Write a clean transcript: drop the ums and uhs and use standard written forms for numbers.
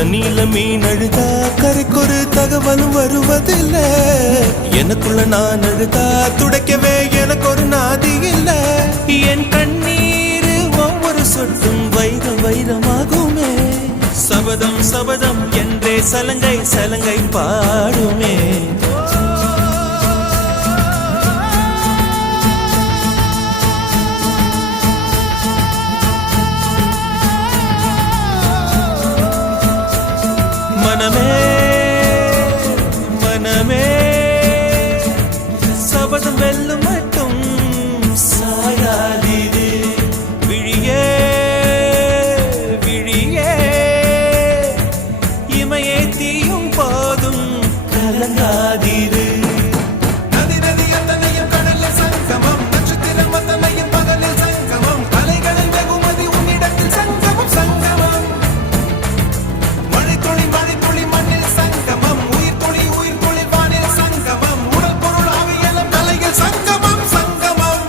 தண்ணியில மீன் அழுதா கரைக்கொரு தகவலும் வருவதில்லை. எனக்குள்ள நான் அழுதா துடைக்கவே எனக்கு ஒரு நாதி இல்லை. என் கண்ணீர் ஒவ்வொரு சொட்டும் வைரம் வைரமாகுமே. சபதம் சபதம் என்றே சலங்கை சலங்கை பாடுமே. மனமே மனமே சபதம் வெல்லும் மட்டும் சாயாதீது. விழியே விழியே இமையே தீயும் போதும் கலங்காதீது. நதி நதி அத்தனையும் கடலில் சங்கமம், நட்சத்திரம் அத்தனையும் பகலில் சங்கமம், அலைகளில் வெகுமதி உன்னிடத்தில் சங்கமம் சங்கமம். மழை துளி மண்ணில் சங்கமம், உயிர் துளி வானில் சங்கமம், உடல் பொருள் ஆவியெல்லாம் தலையில் சங்கமம் சங்கமம்.